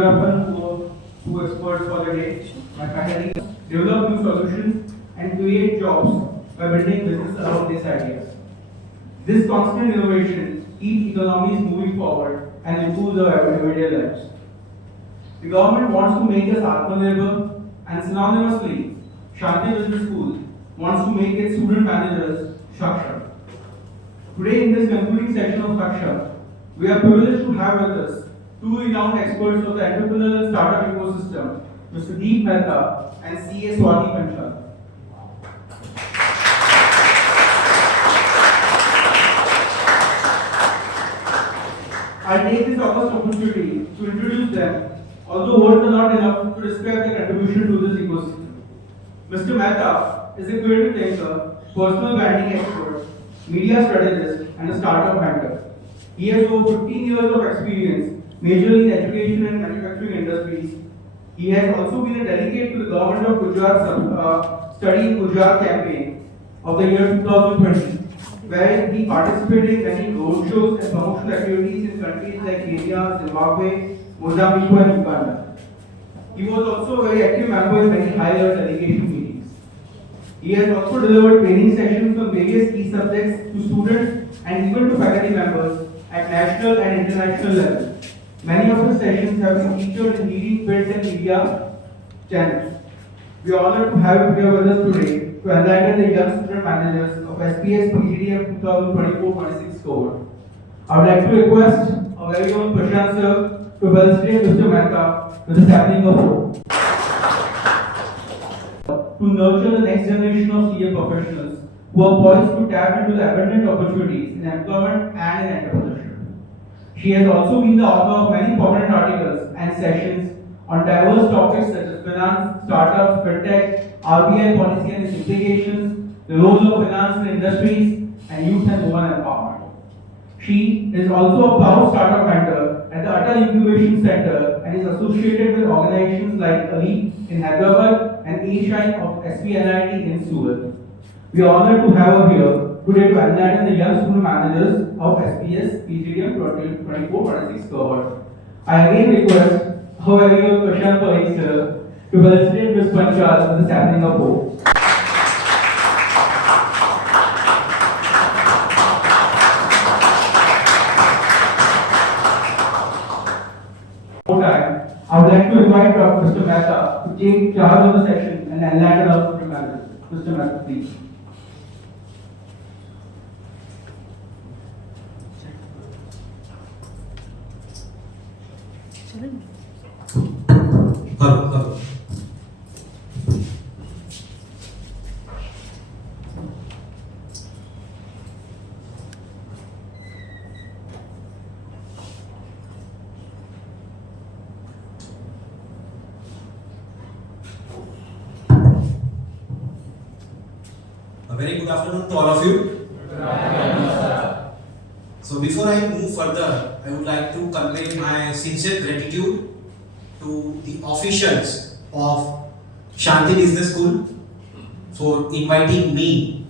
would have done two experts for the day. My faculty develop new solutions and create jobs by building business around these ideas. This constant innovation keeps economies moving forward and improves our everyday lives. The government wants to make us Atmanirbhar, and synonymously, Shanti Business School wants to make its student managers Shakshar. Today, in this concluding session of Shakshar, we are privileged to have with us two renowned experts of the entrepreneurial startup ecosystem, Mr. Deep Mehta and C.A. Swati Panchal. I take this august opportunity to introduce them, although words are not enough to describe their contribution to this ecosystem. Mr. Mehta is a creative thinker, personal branding expert, media strategist, and a startup hunter. He has over 15 years of experience, majorly in education and manufacturing industries. He has also been a delegate to the government of Gujarat Study in Gujarat campaign of the year 2020, where he participated in many roadshows and promotional activities in countries like Kenya, Zimbabwe, Mozambique, and Uganda. He was also a very active member in many higher delegation meetings. He has also delivered training sessions on various key subjects to students and even to faculty members at national and international level. Many of his sessions have been featured in leading print and media channels. We are honored to have him here with us today to enlighten the young student managers of SPS PGDM 2024-26 cohort. I would like to request our very own Prashant sir to felicitate Mr. Mehta with the happening of hope. To nurture the next generation of CA professionals who are poised to tap into the abundant opportunities in employment and in entrepreneurship. She has also been the author of many prominent articles and sessions on diverse topics such as finance, startups, fintech, RBI policy and its implications, the role of finance in industries, and youth and women empowerment. She is also a proud startup mentor at the Atal Incubation Center and is associated with organizations like Ali in Hyderabad and A-Shine of SPNIT in Surat. We are honored to have her here today to enlighten the young student managers of SPS PGDM 2024-26 cohort. I again request our very own Prashant Parikh sir to felicitate Ms. Panchal with the happening of hope. I would like to invite Mr. Mehta to take charge of the session and enlighten our student managers. Mr. Mehta, please. Hello. A very good afternoon to all of you. So before I move further, I would like to convey my sincere gratitude to the officials of Shanti Business School for inviting me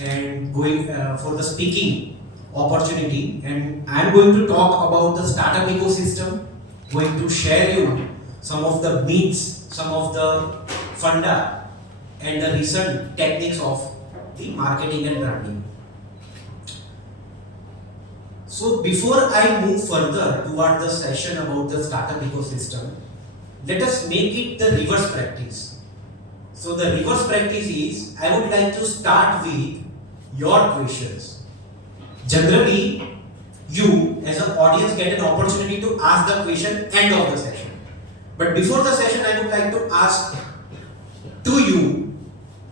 and going for the speaking opportunity. And I am going to talk about the startup ecosystem, going to share you some of the myths, some of the funda and the recent techniques of the marketing and branding. So before I move further toward the session about the startup ecosystem, let us make it the reverse practice. So the reverse practice is, I would like to start with your questions. Generally, you as an audience get an opportunity to ask the question end of the session. But before the session, I would like to ask to you,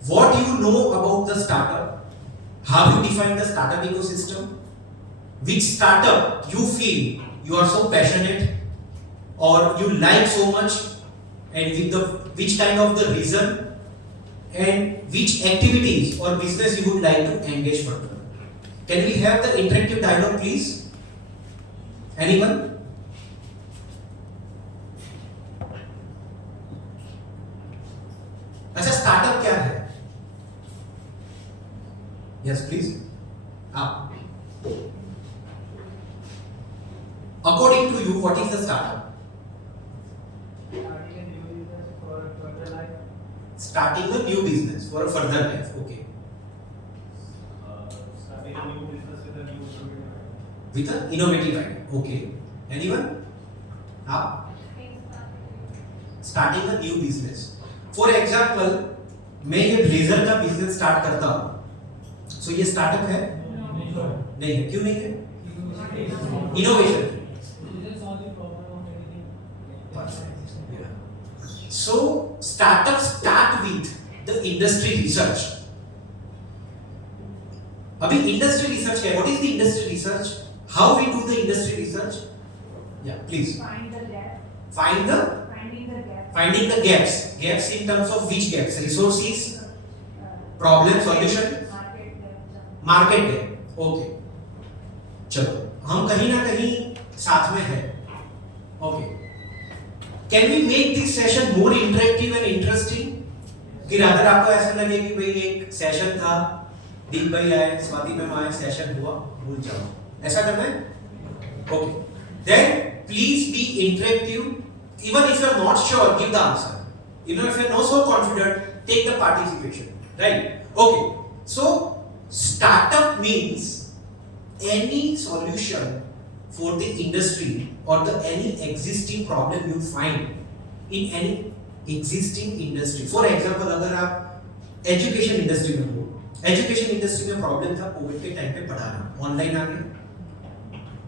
what you know about the startup, how you define the startup ecosystem, which startup you feel you are so passionate or you like so much, and with the which kind of the reason, and which activities or business you would like to engage further. Can we have the interactive dialogue, please? Anyone? अच्छा, startup क्या है? Yes, please. According to you, what is the startup? starting a new business for a further life. Okay. Starting a new business with a new innovative. With an innovative idea. Okay. Anyone? आप? Starting a new business. For example, मैं ये blazer का business start करता हूँ. So ये startup है? नहीं है. क्यों नहीं है? Innovation. So startups start with the industry research. अभी industry research है. What is the industry research? How we do the industry research? Yeah, please. Find the gap. Find the Finding the gap. finding the gaps. Gaps in terms of which gaps? Resources, problem, solution, Market gap. market gap. Okay. चलो हम कहीं ना कहीं साथ में हैं. Okay. Can we make this session more interactive and interesting? कि rather आपको ऐसा लगे कि भाई एक सेशन था, दीप भाई आए, स्वाति मैम आए, सेशन हुआ, भूल जाओ. ऐसा करना है? Okay. Then please be interactive. Even if you are not sure, give the answer. Even if you are not so confident, take the participation. Right? Okay. So startup means any solution for the industry or the any existing problem you find in any existing industry. For example, अगर आप education industry में हो, education industry में problem था Covid के time पे पढ़ाना, online आ गया,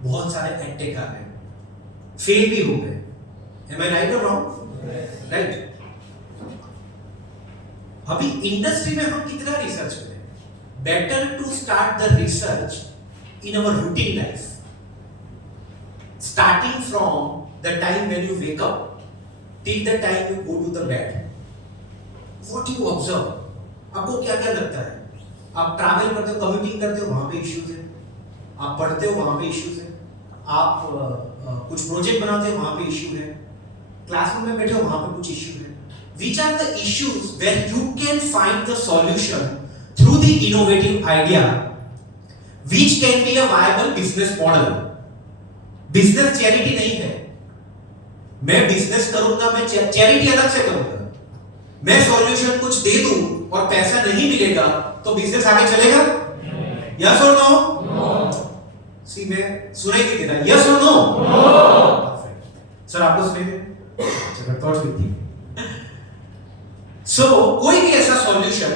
बहुत सारे एडटेक आ गए, फेल भी हो गए. Am I right or wrong? Right. अभी इंडस्ट्री में हम कितना रिसर्च करें? Better to start the research in our routine life. Starting from the time when you wake up till the time you go to the bed. What you observe? आपको क्या क्या लगता है? आप ट्रैवल करते हो, कम्यूटिंग करते हो, वहां पे इश्यूज है. आप पढ़ते हो, वहां पे इश्यूज है. आप कुछ प्रोजेक्ट बनाते हो, वहां पे इश्यू है. क्लासरूम में बैठे हो, वहां पे कुछ इश्यू है. Which are the issues where you can find the solution through the innovative idea, which can be a viable business model? Business charity नहीं है. मैं बिजनेस करूंगा, मैं चैरिटी अलग से करूंगा. मैं सॉल्यूशन कुछ दे दूं और पैसा नहीं मिलेगा तो बिजनेस आगे चलेगा? यस और नो? सी मैं सुनाई नहीं देता. यस और नो? सर आपको सुनाई दे? चलो थॉट्स विद यू. सो कोई भी ऐसा सॉल्यूशन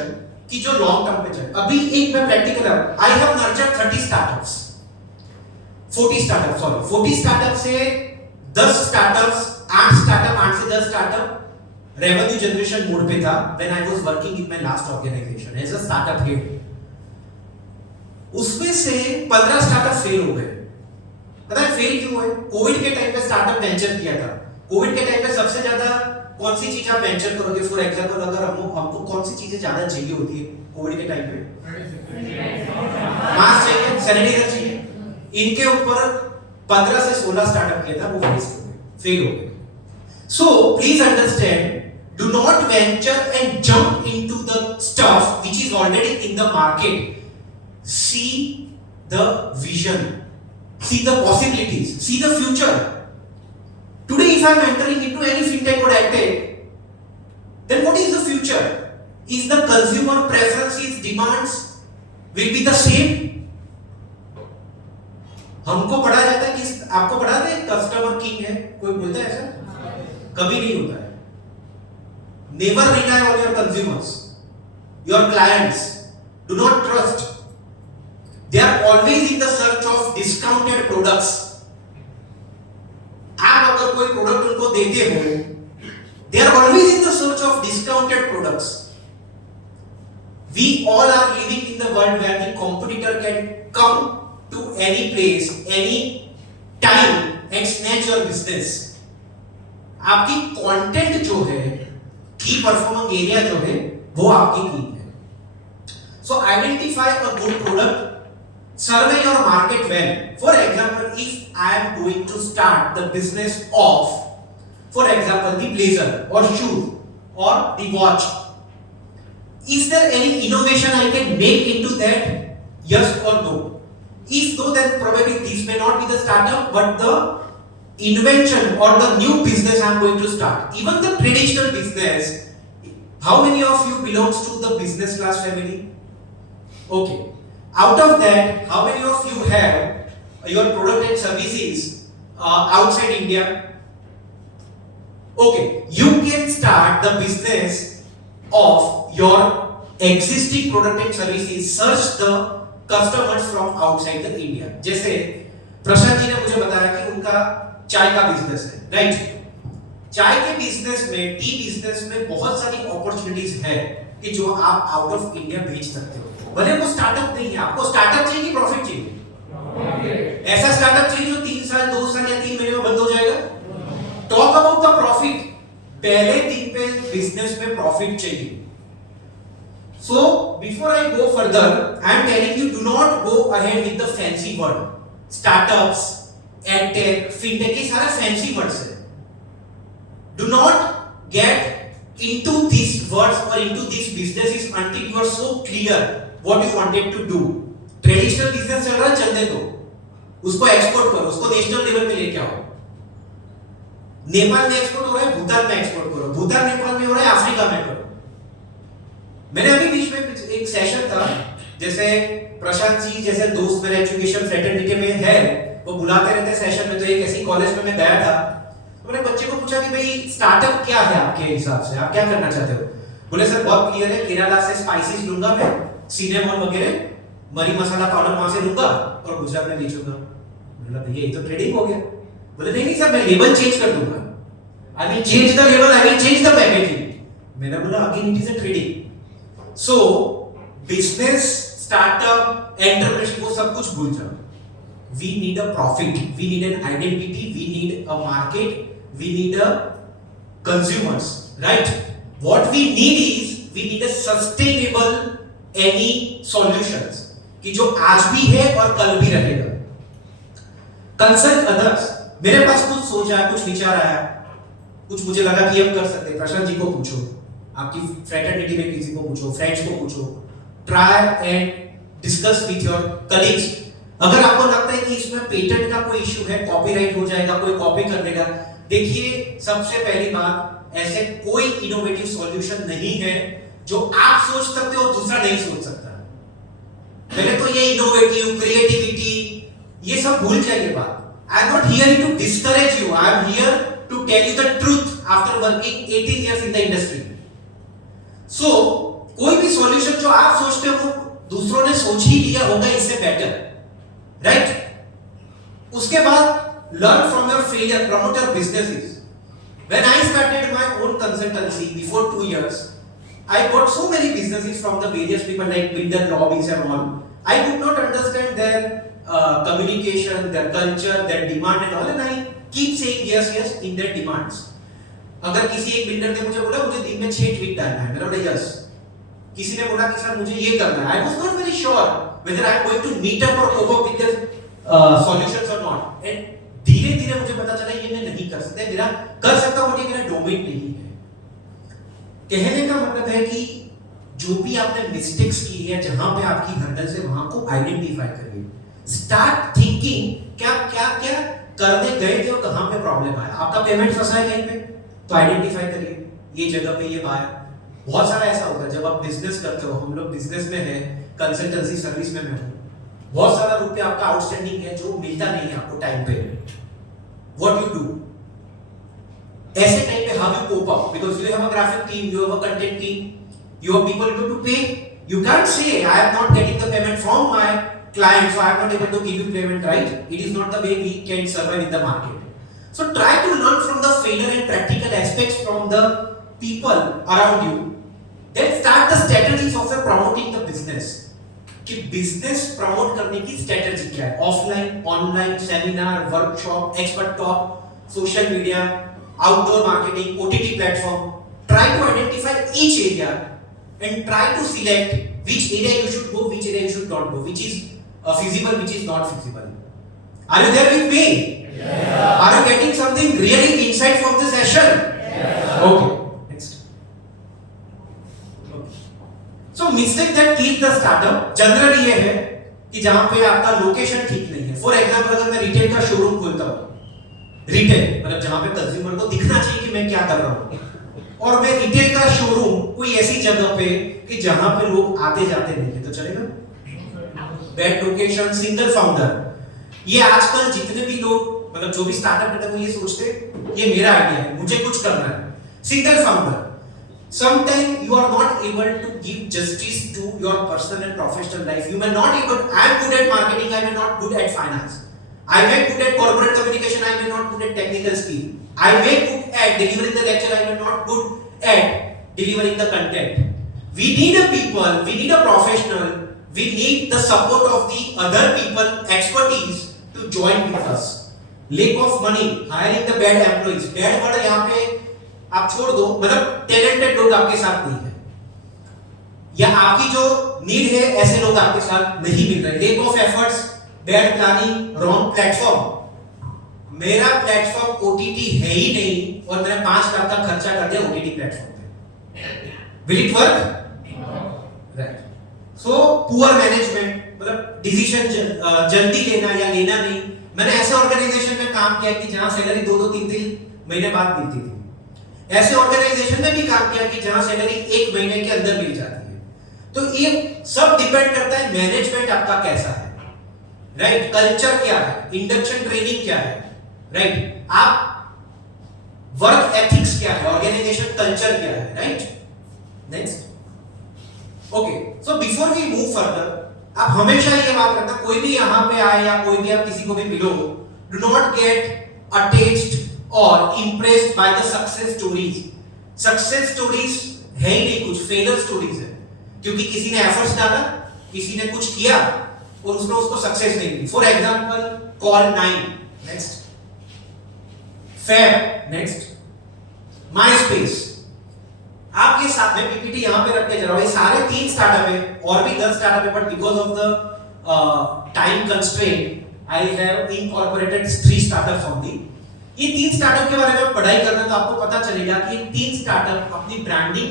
कि जो लॉन्ग टर्म पे चले. अभी एक मैं practical I have nurtured 30 startups, 40 startup, sorry 40 startup से 10 स्टार्टअप्स, 8 स्टार्टअप, 8 से 10 स्टार्टअप रेवेन्यू जनरेशन मोड पे था when I was working in my last organisation as a startup head. उसमें से 15 स्टार्टअप फेल हो गए. पता है फेल क्यों हुए? कोविड के टाइम पे स्टार्टअप वेंचर किया था. कोविड के टाइम पे सबसे ज्यादा कौन सी चीज आप वेंचर करोगे? फॉर एग्जांपल अगर हमको कौन सी चीजें ज्यादा चाहिए होती है कोविड के टाइम पे? मास्क चाहिए, सैनिटाइजर चाहिए. इनके ऊपर 15 से 16 स्टार्टअप किया था, वो फेल हो गए. So please understand, do not venture and jump into the stuff which is already in the market. See the vision, see the possibilities, see the future. Today if I am entering into any fintech or edtech, then what is the future? Is the consumer preferences, demands will be the same? हमको पढ़ा जाता है कि आपको पढ़ा दे customer king है, कोई बोलता है ऐसा? कभी नहीं होता है. Never rely on your consumers, your clients. Do not trust. They are always in the search of discounted products. आप अगर कोई प्रोडक्ट उनको देते हो, they are always in the search of discounted products. We all are living in the world where the competitor can come to any place, any time and snatch your business. आपकी content जो है, की performing area जो है, वो आपकी की है. So identify a good product. Survey your market well. For example, if I am going to start the business of, for example, the blazer or shoe or the watch, is there any innovation I can make into that? Yes or no? If no, then probably this may not be the startup, but the invention or the new business I am going to start. Even the traditional business, How many of you belongs to the business class family? Okay. Out of that, how many of you have your product and services outside India? Okay, you can start the business of your existing product and services, search the customers from outside the India. जैसे प्रशांत जी ने मुझे बताया कि उनका चाय का business है, right? चाय के बिजनेस में, टी बिजनेस में बहुत सारी अपॉर्चुनिटीज है कि जो आप आउट ऑफ इंडिया भेज सकते हो। भले वो स्टार्टअप नहीं है, आपको स्टार्टअप चाहिए कि प्रॉफिट चाहिए? ऐसा स्टार्टअप चाहिए जो 3 साल, 2 साल या 3 महीने में बंद हो जाएगा? Talk about the profit. पहले दिन पे बिजनेस में प्रॉफिट चाहिए। So before I go further, I am telling you, do not go ahead with the fancy word. Startups, edtech, fintech, ये सारा fancy words है। Do not get into these words or into these businesses until you are so clear what you wanted to do. Traditional business चल रहा है, चलने दो, उसको export करो, उसको नेशनल लेवल पे लेके आओ। नेपाल में एक्सपोर्ट हो रहा है, भूटान में एक्सपोर्ट करो, भूटान नेपाल में हो रहा है, अफ्रीका में करो। मैंने अभी बीच में एक सेशन था, जैसे प्रशांत जी जैसे दोस्त मेरे एजुकेशन फ्रेटर्निटी में है, वो बुलाते रहते हैं सेशन में, तो एक ऐसी कॉलेज में मैं गया था, तो मैंने बच्चे को पूछा कि भाई स्टार्टअप क्या है आपके हिसाब से, आप क्या करना चाहते हो? बोले सर बहुत क्लियर है, केरला से स्पाइसेस लूंगा मैं, सिनेमन वगैरह, मरी मसाला पाउडर वहां से लूंगा और गुजरात में बेचूंगा। बोला भैया ये तो ट्रेडिंग हो गया। बोले नहीं सर, मैं लेबल चेंज कर दूंगा, I will change the label, I will change the packaging. मैंने बोला again it is a trading. So business, startup, entrepreneurship वो सब कुछ भूल जाओ। We need a profit, we need an identity, we need a market, we need a consumers, right? What we need is we need a sustainable any solutions कि जो आज भी है और कल भी रहेगा। Consult others। मेरे पास कुछ सोच आया, कुछ विचार आया, कुछ मुझे लगा कि हम कर सकते हैं। प्रशांत जी को पूछो, आपकी फ्रेटर्निटी में किसी को पूछो, फ्रेंड्स को पूछो, try and discuss with your colleagues. अगर आपको लगता है कि इसमें पेटेंट का कोई इशू है, कॉपीराइट हो जाएगा, कोई कॉपी कर लेगा, देखिए सबसे पहली बात, ऐसे कोई इनोवेटिव सॉल्यूशन नहीं है जो आप सोच सकते हो दूसरा नहीं सोच सकता। पहले तो ये इनोवेटिव, क्रिएटिविटी, ये सब भूल जाइए बात। I am not here to discourage you, I am here to tell you the truth after working 18 years in the industry. So कोई भी सॉल्यूशन जो आप सोचते हो दूसरों ने सोच ही लिया होगा इससे बेटर, राइट? उसके बाद learn from your failure, promote your businesses. When I started my own consultancy before 2 years, I got so many businesses from the various people like builder lobbies and all. I could not understand their communication, their culture, their demand and all, and I keep saying yes, yes in their demands. अगर किसी एक builder ने मुझे बोला मुझे दिन में 6 tweet डालना है, मैंने बोला यस। किसी ने बोला कि सर मुझे ये करना है, I was not very sure whether I am going to meet up or cope up with their solutions or not. And धीरे धीरे मुझे पता चला ये मैं नहीं कर सकता, मेरा कर सकता हूं ये मेरा डोमेन नहीं है। कहने का मतलब है कि जो भी आपने मिस्टेक्स की है, जहां पे आपकी हर्डल्स है, वहां को आइडेंटिफाई करिए। स्टार्ट थिंकिंग क्या क्या क्या करने गए थे और कहां पे प्रॉब्लम आया। आपका पेमेंट फंसा है कहीं पे, तो आइडेंटिफाई करिए ये जगह पे ये आया। बहुत सारा ऐसा होता है जब आप बिजनेस करते हो, हम लोग बिजनेस में है, कंसल्टेंसी सर्विस में मैं हूं, बहुत सारा रुपया आपका आउटस्टैंडिंग है जो मिलता नहीं है आपको टाइम पे। व्हाट यू डू ऐसे टाइम पे, how you cope up, because you have a graphic team, you have a content team, you have people to pay. You can't say I am not getting the payment from my client, so I am not able to give you payment, right? It is not the way we can survive in the market. So try to learn from the failure and practical aspects from the people around you. Then start the strategies of promoting the business. कि business promote करने की strategy क्या है, offline, online, seminar, workshop, expert talk, social media, outdoor marketing, OTT platform. Try to identify each area and try to select which area you should go, which area you should not go, which is feasible, which is not feasible. Are you there with me? Yeah. Are you getting something really insight from this session? Yeah. Okay. Next. Okay. So mistake that kills the startup generally ये है कि जहां पे आपका location ठीक नहीं है। For example अगर मैं रिटेल का शोरूम खोलता हूं, रिटेल मतलब जहां पे कंज्यूमर को दिखना चाहिए कि मैं क्या कर रहा हूं, और मैं रिटेल का शोरूम कोई ऐसी जगह पे कि जहां पे लोग आते जाते नहीं है, तो चलेगा? Bad location, single founder. ये आजकल जितने भी लोग मतलब जो भी स्टार्टअप करते हैं वो ये सोचते ये मेरा आइडिया है, मुझे कुछ करना है। Single founder. Sometimes you are not able to give justice to your personal and professional life. You may not able. I am good at marketing. I may not good at finance. I may good at corporate communication. I may not good at technical skill. I may good at delivering the lecture. I may not good at delivering the content. We need a people. We need a professional. We need the support of the other people, expertise to join with us. Lack of money, hiring the bad employees. Bad word यहाँ पे आप छोड़ दो, मतलब talented लोग आपके साथ नहीं है, या आपकी जो नीड है ऐसे लोग आपके साथ नहीं मिल रहे। Lake of efforts, bad planning, wrong platform. मेरा प्लेटफॉर्म ओटीटी है ही नहीं और मैंने 5 लाख का खर्चा कर दिया ओटीटी प्लेटफॉर्म पे। Will it work? Right. So poor management, मतलब डिसीजन जल्दी लेना या लेना नहीं। मैंने ऐसे ऑर्गेनाइजेशन में काम किया कि जहां सैलरी 2-2, 3-3 महीने बाद मिलती थी। ऐसे ऑर्गेनाइजेशन में भी काम किया कि जहां सैलरी 1 महीने के अंदर मिल जाती है। तो ये सब डिपेंड करता है मैनेजमेंट आपका कैसा है, राइट? कल्चर क्या है, इंडक्शन ट्रेनिंग क्या है, राइट? आप वर्क एथिक्स क्या है, ऑर्गेनाइजेशन कल्चर क्या है, right? Next. Okay, so before we move further, आप हमेशा ये बात रखना, कोई भी यहां पे आए या कोई भी आप किसी को भी मिलो, डू नॉट गेट अटैच्ड और impressed by the success stories. Success stories है ही नहीं कुछ, failure stories है, क्योंकि किसी ने efforts डाला, किसी ने कुछ किया और उसने उसको सक्सेस नहीं मिली। For example call 9, next. Fab, next. My space. आप ये साथ में पीपीटी यहां पे रख के चलो, ये सारे 3 स्टार्टअप है, और भी 10 स्टार्टअप है, but because of the time constraint I have incorporated 3 startups only. ये 3 स्टार्टअप के बारे में पढ़ाई करना तो आपको पता चलेगा कि ये 3 स्टार्टअप अपनी ब्रांडिंग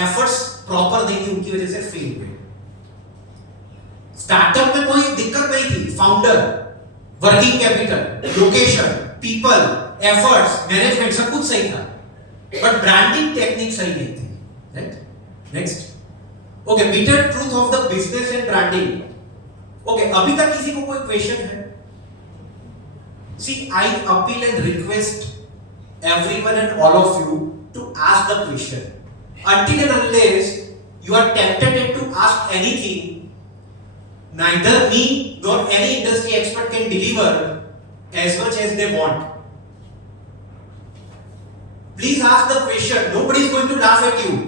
एफर्ट्स प्रॉपर नहीं थी, उनकी वजह से फेल हुए। स्टार्टअप में कोई दिक्कत नहीं थी, founder, working capital, location, people, efforts, management सब कुछ सही था, बट ब्रांडिंग टेक्निक सही नहीं थी, right? Next. Okay, bitter truth of the business and branding. Okay, अभी तक किसी को कोई क्वेश्चन है? See, I appeal and request everyone and all of you to ask the question. Until and unless you are tempted to ask anything, neither me nor any industry expert can deliver as much as they want. Please ask the question. Nobody is going to laugh at you.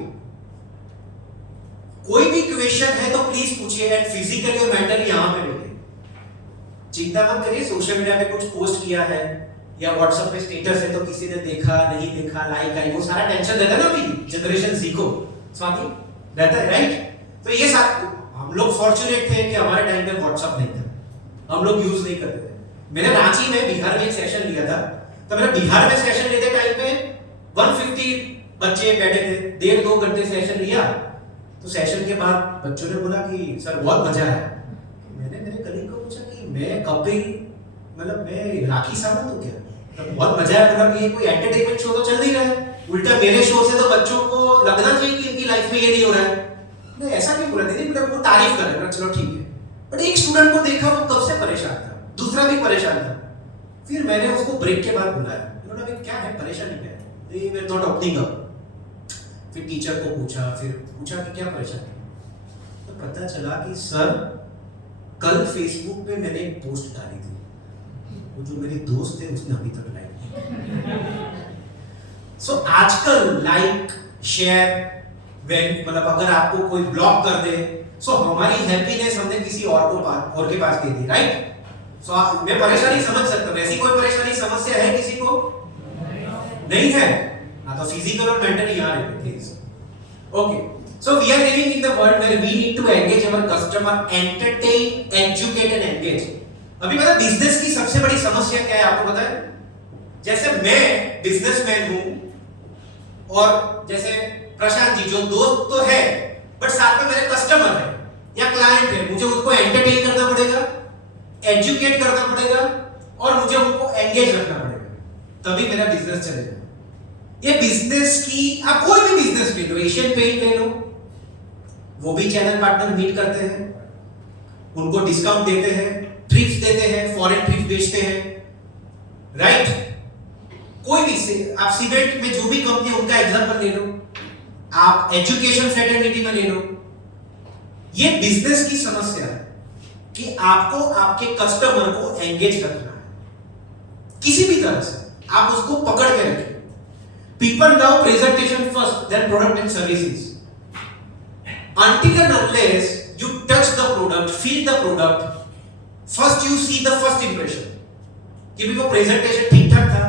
कोई भी question है तो please पूछिए, and physically और mentally यहां पे रहिए। चिंता मत करिए, सोशल मीडिया पे कुछ पोस्ट किया है या व्हाट्सएप पे स्टेटस है तो किसी ने देखा नहीं देखा, लाइक आई, वो सारा टेंशन रहता है ना अभी जनरेशन जी को, स्वाति रहता है, राइट? तो ये हम लोग फॉर्चुनेट थे कि हमारे टाइम पे व्हाट्सएप नहीं था, हम लोग यूज नहीं करते थे। मैंने रांची में बिहार में एक सेशन लिया था, तो मैंने बिहार में सेशन लेते टाइम पे 150 बच्चे बैठे थे, 1.5-2 घंटे सेशन लिया। तो सेशन के बाद बच्चों ने बोला कि सर बहुत मजा आया। मैंने मेरे कलीग को पूछा कि मैं कपिल, मतलब मैं राखी सावंत हूं क्या? तो बहुत मजा आया, मतलब ये कोई एंटरटेनमेंट शो तो चल नहीं रहा है, उल्टा मेरे शो से तो बच्चों को लगना चाहिए कि इनकी लाइफ में ये नहीं हो रहा है। मैं ऐसा क्यों बोला दीदी, मतलब वो तारीफ कर रहे हैं, चलो ठीक है। बट एक स्टूडेंट को देखा वो कब से परेशान था, दूसरा भी परेशान था। फिर मैंने उसको ब्रेक के बाद बुलाया, उन्होंने भाई क्या है परेशानी क्या है? दे वर नॉट ओपनिंग अप। फिर टीचर को पूछा, फिर पूछा कि क्या परेशानी है, तो पता चला कि सर कल फेसबुक पे मैंने एक पोस्ट डाली थी, वो जो मेरे दोस्त थे उसने अभी तक लाइक नहीं। सो आजकल लाइक शेयर मतलब अगर आपको कोई ब्लॉक कर दे, सो हमारी हैप्पीनेस हमने किसी और के पास दे दी, राइट? सो मैं परेशानी समझ सकता हूं, ऐसी कोई परेशानी समस्या है किसी को? नहीं है। हाँ, तो फिजिकल और मेंटली यहाँ रहते please. Okay, so we are living in the world where we need to engage our customer, entertain, educate and engage. अभी पता बिजनेस की सबसे बड़ी समस्या क्या है आपको पता है? जैसे मैं बिजनेसमैन हूं और जैसे प्रशांत जी जो दोस्त तो है बट साथ में मेरे कस्टमर है या क्लाइंट है, मुझे उनको एंटरटेन करना पड़ेगा, एजुकेट करना पड़ेगा और मुझे उनको एंगेज रखना पड़ेगा, तभी मेरा बिजनेस चलेगा। ये बिजनेस की, आप कोई भी बिजनेस ले लो, एशियन पेंट ले लो, वो भी चैनल पार्टनर मीट करते हैं, उनको डिस्काउंट देते हैं, ट्रिप्स देते हैं, फॉरेन ट्रिप्स बेचते हैं, राइट? कोई भी से आप सीमेंट में जो भी कंपनी, उनका एग्जांपल ले लो, आप एजुकेशन फ्रेटर्निटी में ले लो। ये बिजनेस की समस्या है कि आपको आपके कस्टमर को एंगेज रखना है किसी भी तरह से, आप उसको पकड़ के रखें। People love presentation first, then product and services. Until and unless you touch the product, feel the product, first you see the first impression. कि भी वो presentation ठीक ठाक था,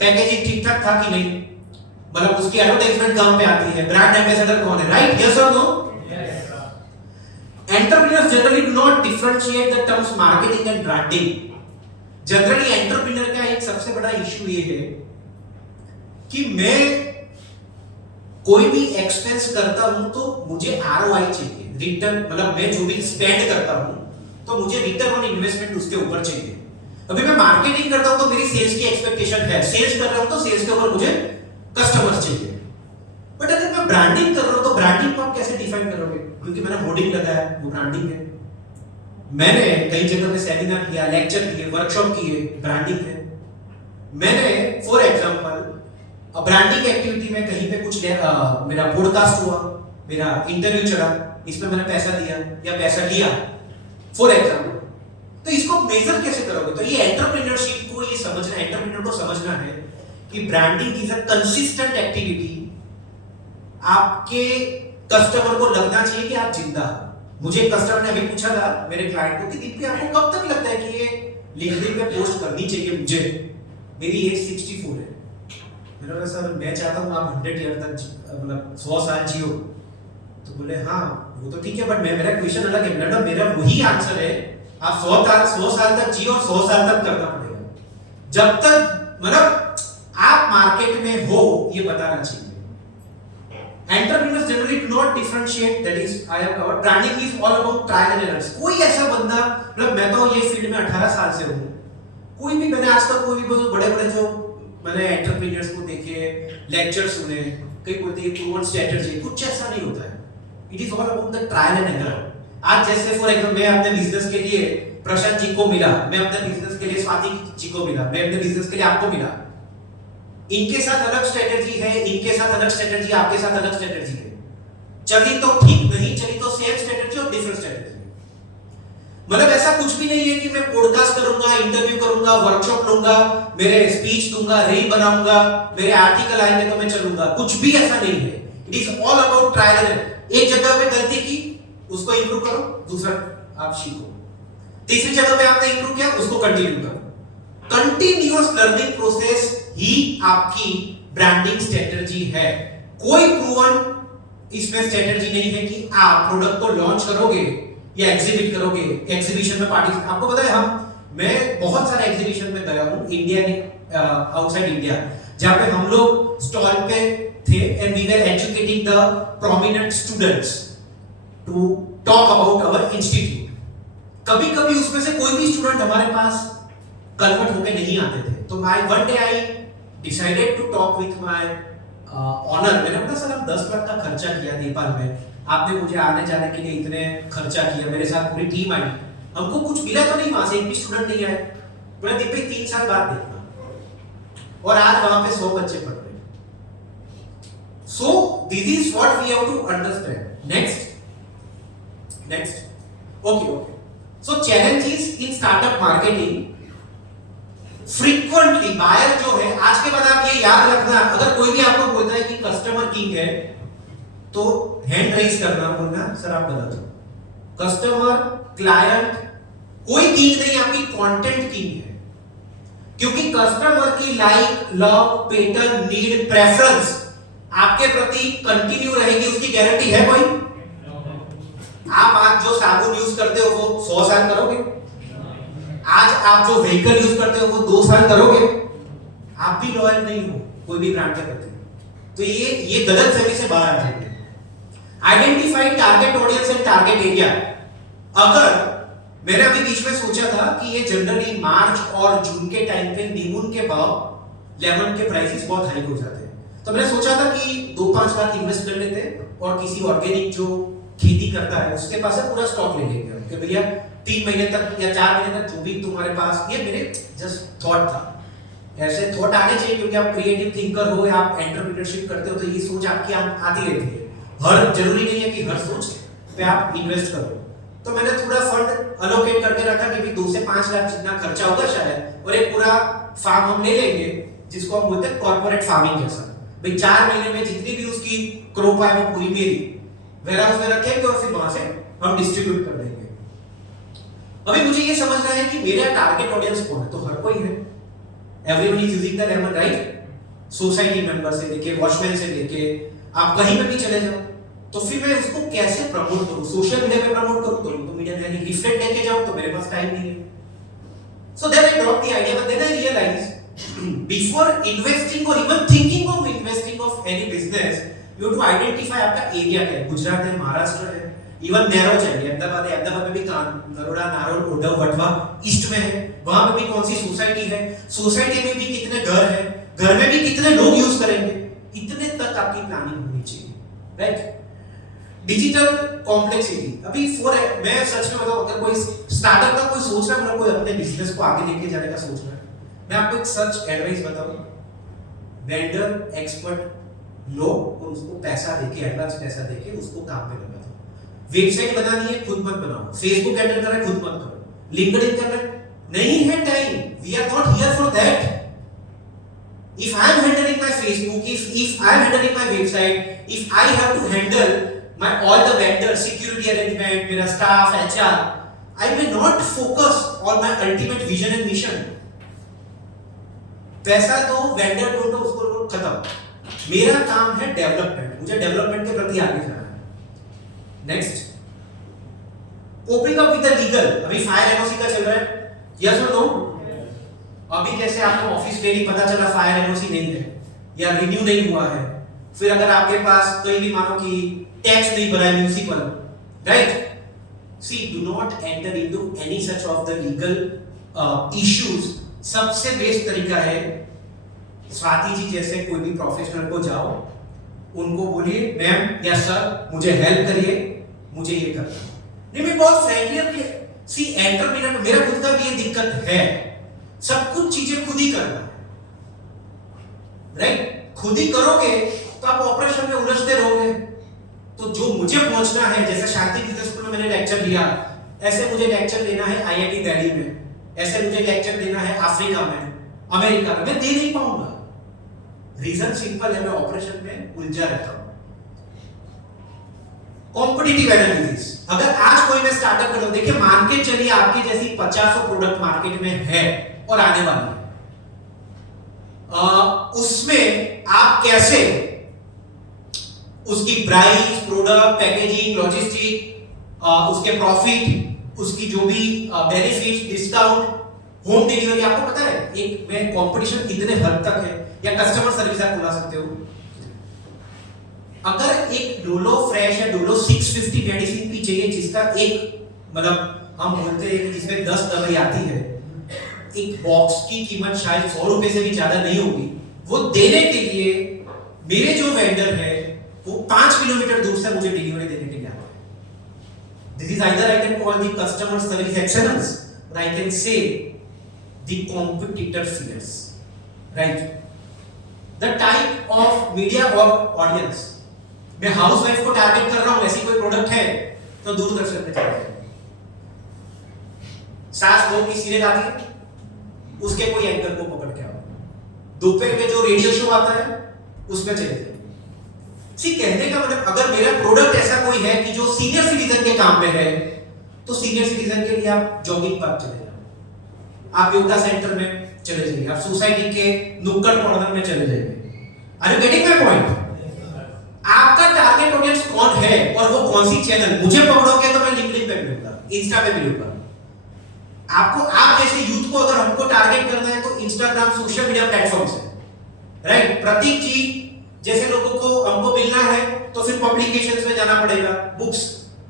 पैकेजिंग ठीक ठाक था कि नहीं, मतलब उसकी एडवर्टाइजमेंट कहां पे आती है, ब्रांड एम्बेसडर कौन है, राइट? यस और no? Entrepreneurs generally do not differentiate the terms marketing and branding. Generally entrepreneur का एक सबसे बड़ा इशू ये है कि मैं कोई भी एक्सपेंस करता हूं तो मुझे आरओआई चाहिए, रिटर्न, मतलब मैं जो भी स्पेंड करता हूं तो मुझे रिटर्न ऑन इन्वेस्टमेंट उसके ऊपर चाहिए। अभी मैं मार्केटिंग करता हूं तो मेरी सेल्स की एक्सपेक्टेशन है, सेल्स कर रहा हूं तो सेल्स के ऊपर मुझे कस्टमर्स चाहिए। बट अगर मैं ब्रांडिंग कर रहा हूं तो ब्रांडिंग को आप कैसे डिफाइन करोगे? क्योंकि मैंने होर्डिंग लगाया, वो ब्रांडिंग है। मैंने कई जगह पे सेमिनार किया, लेक्चर किए, वर्कशॉप किए, ब्रांडिंग है। मैंने फॉर एग्जांपल ब्रांडिंग एक्टिविटी में कहीं पे कुछ मेरा पॉडकास्ट हुआ, मेरा इंटरव्यू चला, इसमें मैंने पैसा दिया या पैसा लिया फॉर एग्जांपल, तो इसको मेजर कैसे करोगे? तो ये एंटरप्रेन्योरशिप को ये समझना, एंटरप्रेन्योर को समझना है कि branding is a consistent activity. आपके कस्टमर को लगना चाहिए कि आप जिंदा हो। मुझे कस्टमर ने अभी पूछा था मेरे क्लाइंट को कि दीप्ति आपको कब तक लगता है कि ये लिंक्डइन पे पोस्ट करनी चाहिए मुझे, मेरी एज 64 है। मैंने कहा सर मैं चाहता हूँ आप 100 ईयर तक मतलब 100 साल जियो। तो बोले हाँ वो तो ठीक है, बट मेरा क्वेश्चन अलग है। मैडम मेरा वही आंसर है, आप 100 साल तक जियो और 100 साल तक करना पड़ेगा। जब तक मतलब आप मार्केट में हो ये बताना चाहिए। Entrepreneurs generally do not differentiate, that is I have covered. Branding is all about trial and errors. कोई ऐसा बंदा, मतलब मैं तो ये फील्ड में 18 साल से हूँ, कोई भी मैंने आज तक कोई भी बड़े-बड़े जो मैंने एंटरप्रेन्योर्स को देखे, लेक्चर सुने, कई बोलते हैं प्रूवन स्ट्रेटजी, कुछ ऐसा नहीं होता है। It is all about the trial and error. आज जैसे फॉर एग्जांपल मैं अपने बिजनेस के लिए प्रशांत जी को मिला, मैं अपने बिजनेस के लिए स्वाति जी को मिला, मैं अपने बिजनेस के लिए आपको मिला। इनके साथ अलग स्ट्रेटजी है, इनके साथ अलग स्ट्रेटजी, आपके साथ अलग स्ट्रेटजी है। चली तो ठीक, नहीं चली तो सेम स्ट्रेटजी और डिफरेंट स्ट्रेटजी। मतलब ऐसा कुछ भी नहीं है कि मैं पॉडकास्ट करूंगा, इंटरव्यू करूंगा, वर्कशॉप लूंगा, मेरे स्पीच दूंगा, रील बनाऊंगा, मेरे आर्टिकल आएंगे तो मैं चलूंगा, कुछ भी ऐसा नहीं है। It is all about trial and error. एक जगह पे गलती की, उसको इंप्रूव करो, दूसरा आप सीखो, तीसरी जगह पे आपने इंप्रूव किया, उसको कंटिन्यू करो। कंटिन्यूअस लर्निंग प्रोसेस ही आपकी ब्रांडिंग स्ट्रेटजी है। कोई प्रूवन इसमें स्ट्रेटजी नहीं है कि आप प्रोडक्ट को लॉन्च करोगे या एग्जीबिट करोगे, एग्जीबिशन में पार्टिसिपेट। आपको पता है मैं बहुत सारे एग्जीबिशन में गया हूं, इंडिया ने आउटसाइड इंडिया, जहां पे हम लोग स्टॉल पे थे and we were educating the prominent students to talk about our institute. कभी-कभी उसमें से कोई भी स्टूडेंट हमारे पास कन्वर्ट होके नहीं आते थे, तो one day I decided to talk with my owner. मैंने बोला सर हम 10 लाख का खर्चा किया नेपाल में, आपने मुझे आने जाने के लिए इतने खर्चा किया, मेरे साथ पूरी टीम आई, हमको कुछ मिला तो नहीं, वहां से एक भी स्टूडेंट नहीं आए। बोला दीपक 3 साल बाद देखना, और आज वहां पे 100 बच्चे पढ़ रहे हैं। So this is what we have to understand. Next okay. So challenges in startup marketing. Frequently buyer जो है, आज के बाद आप ये याद रखना, अगर कोई भी आपको बोलता है कि कस्टमर किंग है तो हैंड रेज करना, बोलना सर आप गलत हो। कस्टमर, क्लाइंट कोई किंग नहीं, आपकी कंटेंट किंग है। क्योंकि कस्टमर की like, love, pattern, need, preference आपके प्रति कंटिन्यू रहेगी, उसकी गारंटी है कोई? आप आज जो साबुन यूज करते हो वो 100 साल करोगे? आज आप जो व्हीकल यूज करते हो वो 2 साल करोगे? आप भी लॉयल नहीं हो कोई भी ब्रांड के प्रति। तो ये गलत फहमी से बाहर आ जाएंगे। Identify target audience and target area. अगर मैंने अभी बीच में सोचा था कि ये जनरली मार्च और जून के टाइम पे नींबू के भाव लेमन के प्राइसेस बहुत हाई हो जाते हैं। तो मैंने सोचा था कि 2-5 लाख इन्वेस्ट कर लेते हैं और किसी ऑर्गेनिक जो खेती करता है उसके पास से पूरा स्टॉक ले लेंगे कि भैया 3 महीने तक या 4 महीने तक जो भी तुम्हारे पास, ये मेरे जस्ट थॉट था। ऐसे थॉट आने चाहिए क्योंकि आप क्रिएटिव थिंकर हो या आप एंटरप्रेन्योरशिप करते हो तो ये सोच आपकी आती रहती है। हर जरूरी नहीं है कि हर सोच पे आप इन्वेस्ट करो। तो मैंने थोड़ा फंड अलोकेट करके रखा कि 2 से 5 लाख जितना खर्चा होगा शायद, और एक पूरा फार्म हम ले लेंगे जिसको हम बोलते हैं कॉर्पोरेट फार्मिंग जैसा। भाई 4 महीने में जितनी भी उसकी क्रॉप आए वो पूरी मेरी वेयर हाउस में रखेंगे और फिर वहां से हम डिस्ट्रीब्यूट कर देंगे। अभी मुझे ये समझना है कि मेरा टारगेट ऑडियंस कौन है, तो हर कोई है। Everyone is using the lemon, right? Society member से लेके वॉचमैन से लेके आप कहीं पे भी चले जाओ, तो फिर मैं उसको कैसे प्रमोट करूं? सोशल मीडिया पे प्रमोट करूं तो मीडिया यानी लिफलेट लेके जाऊं तो मेरे पास टाइम नहीं है। So then I drop the idea, but then I realise before investing और even thinking of investing of any business, you have to identify आपका एरिया क्या है। गुजरात है, महाराष्ट्र है, इवन नैरो चाहिए, अहमदाबाद है, अहमदाबाद में भी नरोड़ा, नारोल, ओडव, वटवा ईस्ट में है, वहां पे भी कौन सी सोसाइटी है, सोसाइटी में भी कितने घर है, घर में भी कितने लोग यूज करेंगे, इतने तक आपकी प्लानिंग होनी चाहिए, राइट? डिजिटल कॉम्प्लेक्सिटी, अभी मैं सच में बताऊं, अगर कोई स्टार्टअप का कोई सोच रहा है, मतलब कोई अपने बिजनेस को आगे लेके जाने का सोच रहा है, मैं आपको एक सच एडवाइस बताऊं, वेंडर एक्सपर्ट लो और उसको पैसा देके, एडवांस पैसा देके उसको काम पे लगा दो। वेबसाइट बनानी है खुद मत बनाओ, फेसबुक हैंडल करना है खुद मत करो, लिंक्डइन करना नहीं है time, we are not here for that. If I am handling my Facebook, if I am handling my website, if I have to handle my all the vendors, security arrangement, मेरा staff, HR, I may not focus on my ultimate vision and mission. पैसा दो, vendor ढूंढो, उसको खत्म। मेरा काम है development, मुझे डेवलपमेंट के प्रति आगे जाना है। Next, opening up with the legal, अभी फायर एनओसी का चल रहा है, यस और नो? अभी जैसे आपको ऑफिस डेली पता चला फायर एनओसी नहीं है या रिन्यू नहीं हुआ है, फिर अगर आपके पास कोई भी मानो कि टैक्स नहीं भरा है municipal, right? See do not enter into any such of the legal issues. सबसे बेस्ट तरीका है, स्वाति जी जैसे कोई भी प्रोफेशनल को जाओ, उनको बोलिए मैम या सर मुझे हेल्प करिए, मुझे ये करना है। नहीं, मैं बहुत फ्रैंकली सी एंटरप्रेन्योर, मेरा खुद का भी ये दिक्कत है, सब कुछ चीजें खुद ही करना है, राइट? खुद ही करोगे तो आप ऑपरेशन में उलझते रहोगे। तो जो मुझे पहुंचना है, जैसे शांति बिजनेस स्कूल में मैंने लेक्चर लिया, ऐसे मुझे लेक्चर लेना है आईआईटी दिल्ली में, ऐसे मुझे लेक्चर देना है अफ्रीका में, अमेरिका में, मैं दे नहीं पाऊंगा। रीजन सिंपल है, मैं ऑपरेशन में उलझा रहता हूं। कॉम्पिटिटिव एनालिसिस, अगर आज कोई मैं स्टार्टअप कर रहा हूं, देखिए मान के चलिए आपकी जैसी 50 प्रोडक्ट मार्केट में है और आने वाली है, उसमें आप कैसे उसकी प्राइस, प्रोडक्ट, पैकेजिंग, लॉजिस्टिक, उसके प्रॉफिट, उसकी जो भी बेनिफिट, डिस्काउंट, होम डिलीवरी, आपको पता है एक में कंपटीशन कितने हद तक है, या कस्टमर सर्विस आप बुला सकते हो। अगर एक डोलो फ्रेश या डोलो 650 मेडिसिन की चाहिए जिसका एक मतलब हम बोलते हैं कि जिसमें 10 दवाई आती है, एक बॉक्स की कीमत शायद 100 रुपए से भी ज्यादा नहीं होगी, वो देने के लिए मेरे जो वेंडर है वो 5 किलोमीटर दूर से मुझे डिलीवरी देने के लिए आता है। This is either I can call the customer service excellence और I can say the competitor fierce, right? The type of media और ऑडियंस, मैं हाउसवाइफ को टारगेट कर रहा हूं, ऐसी कोई प्रोडक्ट है तो दूरदर्शन पे चले जाए। सास बहू की सीरियल आती है, उसके कोई एंकर को पकड़ के आओ, दोपहर में जो रेडियो शो आता है उसमें चले जाए। सी कहने का मतलब, अगर मेरा प्रोडक्ट ऐसा कोई है कि जो सीनियर सिटीजन के काम में है, तो सीनियर सिटीजन के लिए आप जॉगिंग पार्क चले जाओ, आप योगा सेंटर में चले जाइए, आप सोसाइटी के नुक्कड़ कॉर्नर में चले जाइए। Are you getting my point? आपका टारगेट ऑडियंस कौन है और वो कौन सी चैनल, मुझे पकड़ोगे तो मैं लिंक्डइन पे मिलूंगा, इंस्टा पे मिलूंगा। आपको, आप जैसे यूथ को अगर हमको टारगेट करना है तो इंस्टाग्राम, सोशल मीडिया प्लेटफॉर्म्स है, राइट? प्रतीक जी जैसे लोगों को हमको मिलना है तो फिर पब्लिकेशंस में जाना पड़ेगा, बुक्स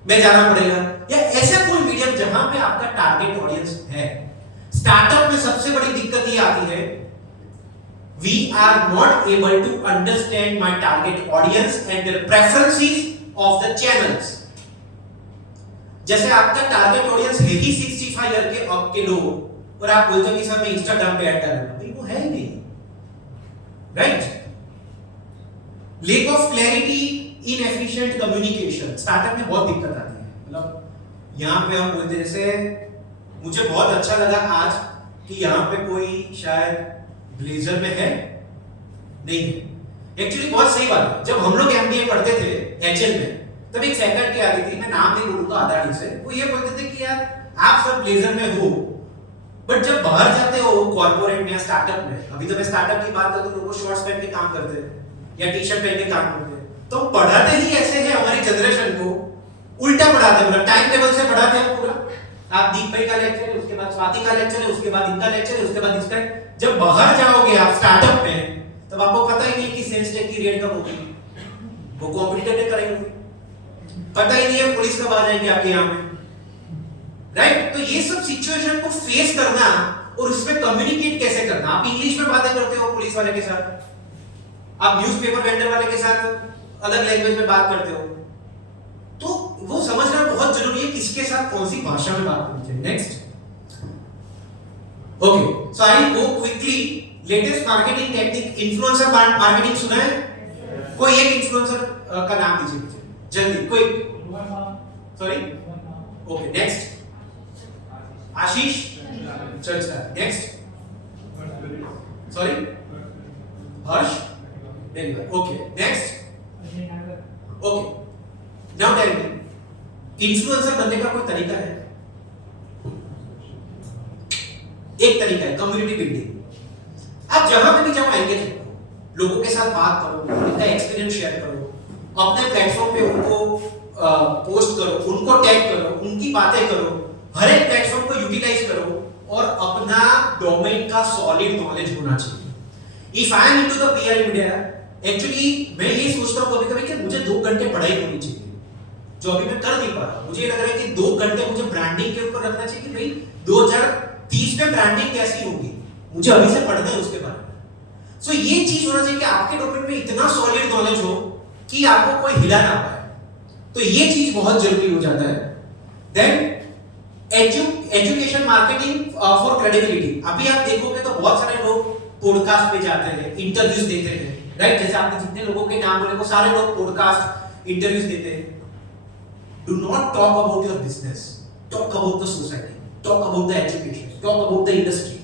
में जाना पड़ेगा, या ऐसा कोई मीडियम जहां पे आपका टारगेट ऑडियंस है। स्टार्टअप में सबसे बड़ी दिक्कत ये आती है, we are not able to understand my target audience and their preferences of the channels. जैसे आपका टारगेट ऑडियंस है ही 65 ईयर के अब के लोग और आप बोलते हो कि सर मैं इंस्टाग्राम पे ऐड डालूंगा, भाई वो है ही नहीं, right? Lake of clarity, inefficient communication, startup में बहुत दिक्कत आती है। मतलब यहाँ पे हम बोलते हैं, जैसे मुझे बहुत अच्छा लगा आज कि यहाँ पे कोई शायद ब्लेजर में है नहीं है। एक्चुअली बहुत सही बात है, जब हम लोग एमबीए पढ़ते थे एचएल में, तब एक फैकल्टी आती थी, मैं नाम नहीं बोलूंगा अदानी से, वो ये बोलते थे कि यार आप सब ब्लेजर में हो, बट जब बाहर जाते हो कॉर्पोरेट में या स्टार्टअप में, अभी तो मैं स्टार्टअप की बात करूं तो लोग शॉर्ट्स पहन के काम करते हैं या टी शर्ट पहन के काम करते हैं, तो पढ़ाते ही ऐसे हैं हमारी जनरेशन को, उल्टा पढ़ाते हैं, मतलब टाइम टेबल से पढ़ाते हैं पूरा। आप दीप भाई का लेक्चर है, उसके बाद स्वाति का लेक्चर है, उसके बाद इनका लेक्चर है, उसके बाद इसका। जब बाहर जाओगे आप स्टार्टअप में, तब आपको पता ही नहीं कि सेल्स टेक की रेट कब होगी, वो कॉम्पिटिटर ने करेंगे, पता ही नहीं है पुलिस कब आ जाएगी आपके यहाँ में, राइट? तो ये सब सिचुएशन को फेस करना और उसमें कम्युनिकेट कैसे करना। आप इंग्लिश में बातें करते हो पुलिस वाले के साथ, आप न्यूज़पेपर वेंडर वाले के साथ अलग लैंग्वेज में बात करते हो, तो वो समझना बहुत जरूरी है किसके साथ कौन सी भाषा में बात करनी चाहिए। Next, okay, so I go quickly. Latest marketing technique, influencer marketing सुना है? कोई एक इन्फ्लुएंसर का नाम दीजिए मुझे जल्दी, कोई। सॉरी, ओके, नेक्स्ट, आशीष चर्चा। Next, sorry, Harsh, okay, next, okay. Now tell me, influencer बनने का कोई तरीका है? एक तरीका है कम्युनिटी बिल्डिंग। आप जहां पे भी जाओ एंगेज करो, लोगों के साथ बात करो, उनका एक्सपीरियंस शेयर करो, अपने प्लेटफॉर्म पे उनको पोस्ट करो, उनको टैग करो, उनकी बातें करो, हर एक प्लेटफॉर्म को यूटिलाइज करो और अपना डोमेन का सॉलिड नॉलेज होना चाहिए। If I am into the PR media, actually मैं ये सोचता हूं कभी-कभी कि मुझे 2 घंटे पढ़ाई होनी चाहिए, जो अभी मैं कर नहीं पा रहा। मुझे लग रहा है कि 2 घंटे मुझे ब्रांडिंग के ऊपर रखना चाहिए कि भाई 2030 में ब्रांडिंग कैसी होगी, मुझे अभी से पढ़ना है उसके बारे में। सो ये चीज होना चाहिए कि आपके डोमेन में इतना सॉलिड नॉलेज हो कि आपको कोई हिला ना पाए, तो ये चीज बहुत जरूरी हो जाता है। Then education marketing for credibility. अभी आप देखोगे तो बहुत सारे लोग पॉडकास्ट पे जाते हैं, इंटरव्यूज देते हैं, राइट? जैसे आपने जितने लोगों के नाम बोले वो सारे लोग पॉडकास्ट इंटरव्यूज देते हैं। Do not talk about your business, talk about the society, talk about the education, talk about the industry.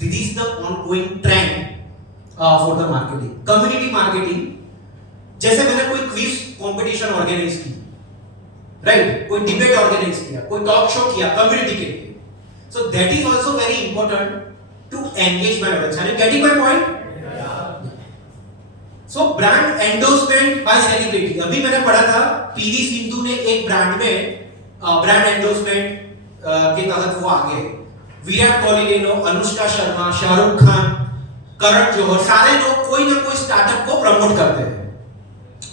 This is the ongoing trend for the marketing. Community marketing, जैसे मैंने कोई क्विज कंपटीशन ऑर्गेनाइज की, right, कोई debate organise किया, कोई talk show किया community के लिए, so that is also very important to engage my audience. Are you getting my point? So brand endorsement bye celebrity. अभी मैंने पढ़ा था पीवी सिंधु ने एक ब्रांड में ब्रांड एंडोर्समेंट के तहत वो आगे, विराट कोहली ले लो, अनुष्का शर्मा, शाहरुख खान, करण जौहर, सारे लोग कोई ना कोई स्टार्टअप को प्रमोट करते हैं।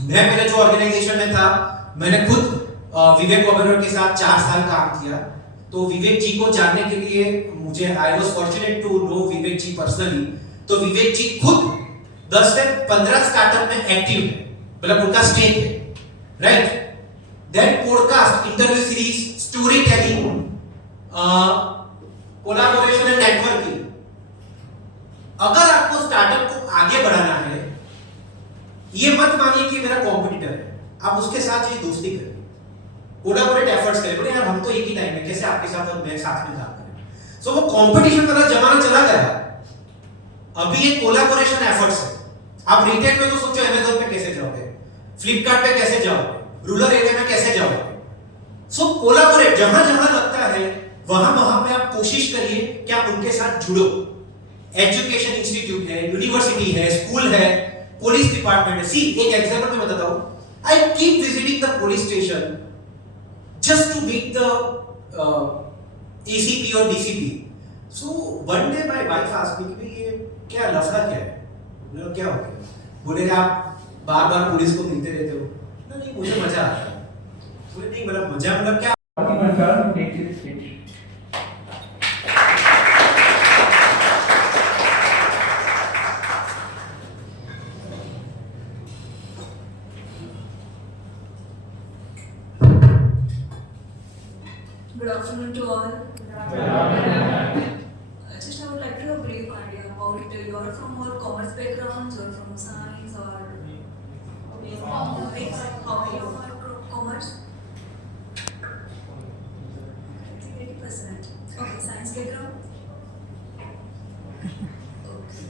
मैं मेरे जो ऑर्गेनाइजेशन में था, मैंने खुद विवेक ओबेरॉय के साथ 4 साल काम किया, तो विवेक जी को जानने के लिए मुझे I was fortunate to know Vivek ji personally. तो विवेक जी खुद 10 से 15 स्टार्टअप में एक्टिव है, मतलब उनका स्टेक है, right? Then podcast, interview series, story telling, collaboration and networking. अगर आपको स्टार्टअप को आगे बढ़ाना है, ये मत मानिए कि मेरा कॉम्पिटिटर है, आप उसके साथ ये दोस्ती करें, कोलैबोरेट एफर्ट्स करें। बोले यार हम तो एक ही टाइम में, कैसे आपके साथ और मैं साथ में काम करें? सो वो कंपटीशन वाला जमाना चला गया, अभी ये कोलैबोरेशन एफर्ट्स है। आप रिटेल में तो सोचो अमेज़न पे कैसे जाओगे, फ्लिपकार्ट पे कैसे जाओगे, रूरल एरिया में कैसे जाओगे। सो कोलैबोरेट, जहां जहां लगता है वहां वहां पे आप कोशिश करिए कि आप उनके साथ जुड़ो। एजुकेशन इंस्टीट्यूट है, यूनिवर्सिटी है, स्कूल है, पुलिस डिपार्टमेंट है। सी एक एग्जांपल मैं बताता हूं, I keep visiting the police station just to meet the ACP or DCP. So one day my wife asked me कि ये क्या लफड़ा क्या है? मैंने क्या हो गया? बोले आप बार-बार पुलिस को मिलते रहते हो। नहीं मुझे मजा आता है। बोले नहीं मतलब मजा मतलब क्या? Take this stage. Good afternoon to all. Just I would like to have a brief idea about you are from all commerce backgrounds or from science or mix. How many of are from commerce? I think 80%. Okay, science background. Okay.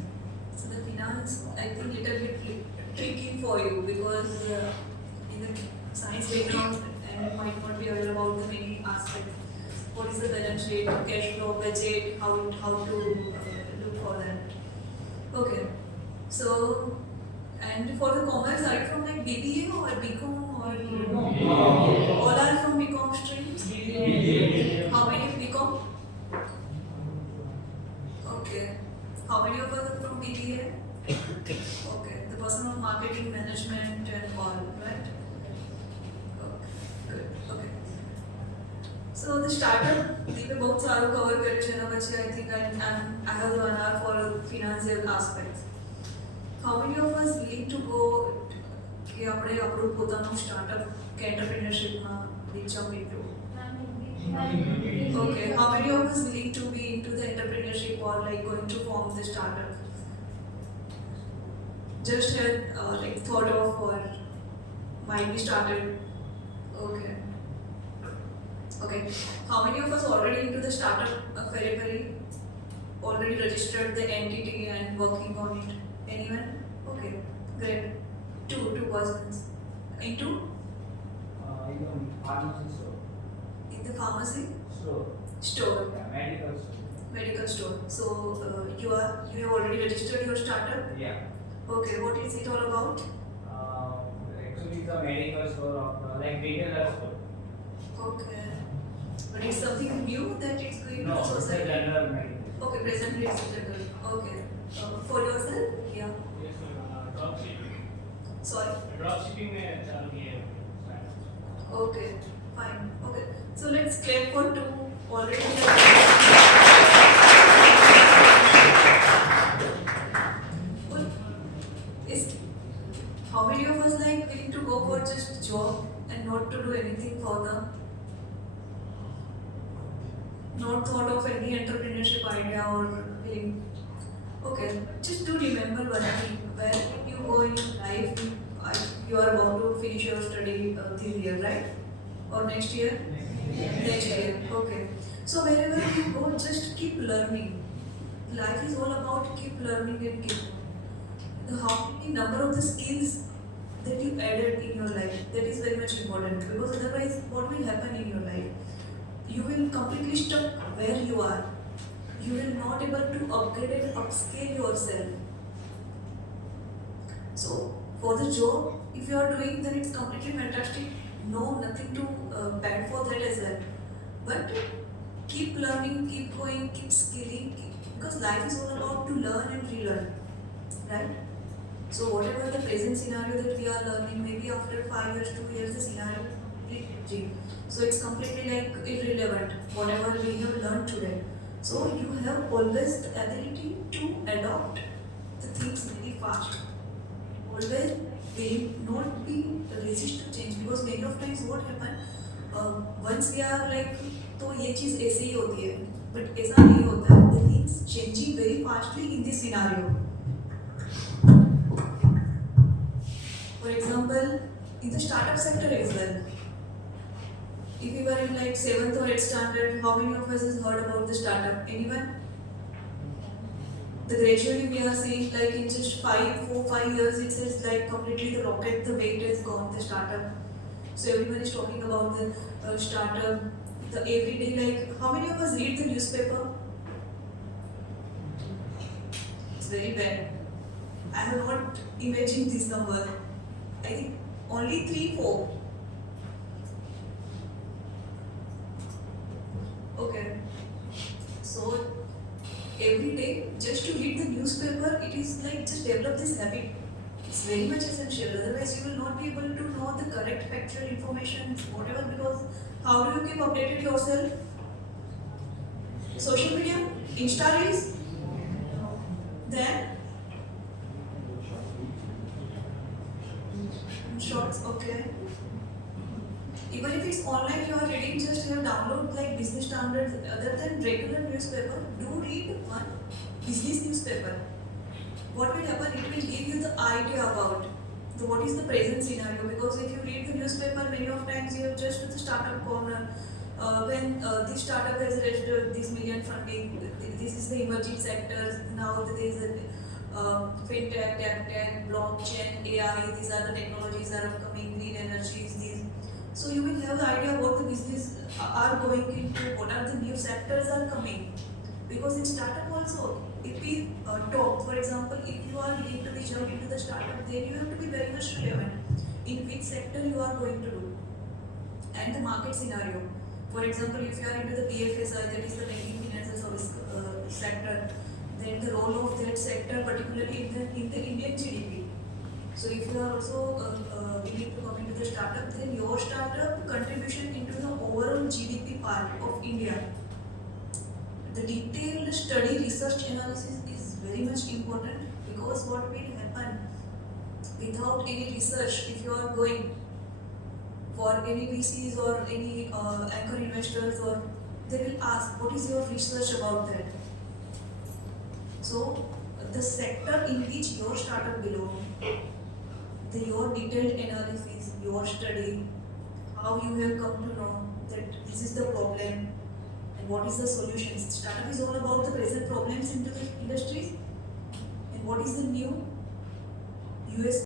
So the finance, I think little bit tricky for you because in the science background and you might not be aware about the many aspects. What is the balance sheet, cash flow, budget, how to look for that. Okay. So, and for the commerce, are you from like BBA or BCom or all are from BCom streams? How many of BCom? Okay. How many of us are from BBA? Okay. The person of marketing management and all, right? Okay. Good. Okay. So the startup, दीपे बहुत सारो cover करे છે ना बच्चे. I think I have 1 hour for financial aspects. How many of us willing to go कि આપણે આપણું પોતાનું startup કે entrepreneurship માં jump into? Okay. How many of us willing to be into the entrepreneurship or like going to form the startup? Just had like thought of or might be started. Okay. Okay. How many of us already into the startup very already registered the entity and working on it? Anyone? Okay. Great. Two persons. Into? Even pharmacy store. In the pharmacy? Store. Yeah, medical store. Medical store. So you have already registered your startup? Yeah. Okay. What is it all about? Actually, it's a medical store of like retailer store. Okay. But it's something new that it's going No, to it's a society? general medical. Okay, presently it's general. Okay. For yourself? Yeah. Yes, drop shipping. Sorry. Drop shipping में चालू किया है. Okay. Fine. Okay. So let's clap for two already. Good. Is how many of us like willing to go for just job and not to do anything further? Not thought of any entrepreneurship idea or willing. Okay, just do remember one thing. Where you go in life, you are about to finish your study this year, right? Or next year? Next year. Okay. So wherever you go, just keep learning. Life is all about keep learning and keep. How many number of the skills that you added in your life, that is very much important, because otherwise what will happen in your life? You will completely stuck where you are. You will not able to upgrade and upscale yourself. So for the job, if you are doing, then it's completely fantastic. No, nothing to bad for that as well. But keep learning, keep going, keep skilling, because life is all about to learn and relearn, right? So whatever the present scenario that we are learning, maybe after 5 years, 2 years, the scenario will change. So it's completely like irrelevant, whatever we have learned today. So you have always the ability to adopt the things very fast. Always will not be resist to change, because many of times what happen, once we are like तो ये चीज़ ऐसे ही होती है, but ऐसा नहीं होता है. The things changing very fastly in this scenario. For example, in the startup sector as well. If we were in like 7th or 8th standard, how many of us has heard about the startup? Anyone? The gradually we are seeing like in just 4-5 years, it says like completely the rocket, the weight has gone, the startup. So everyone is talking about the startup, the everyday, like how many of us read the newspaper? It's very bad. I have not imagined this number. I think only 3-4. Okay. So every day, just to read the newspaper, it is like just develop this habit. It's very much essential. Otherwise, you will not be able to know the correct factual information, whatever. Because how do you keep updated yourself? Social media, Insta reels, then shorts. Okay. Even if it's online, you are reading, just you have download like business standards other than regular newspaper, do read one business newspaper. What will happen? It will give you the idea about what is the present scenario. Because if you read the newspaper, many of times you are just with the startup corner. When this startup has registered this million funding, this is the emerging sectors. Now there is a fintech, tech, blockchain, AI. These are the technologies that are coming. Green energies. These. So you will have the idea what the business are going into. What are the new sectors are coming. Because in startup also, if we talk, for example, if you are willing to be jump into the startup, then you have to be very much relevant in which sector you are going to do and the market scenario. For example, if you are into the BFSI, that is the banking financial service sector, then the role of that sector, particularly in the Indian GDP. So if you are also willing to come into the startup, then your startup contribution into the overall GDP part of India. The detailed study, research, analysis is very much important, because what will happen without any research, if you are going for any VCs or any anchor investors, or they will ask what is your research about that. So the sector in which your startup belongs, your detailed analysis, your study, how you have come to know that this is the problem and what is the solutions. Startup is all about the present problems into the industries and what is the new US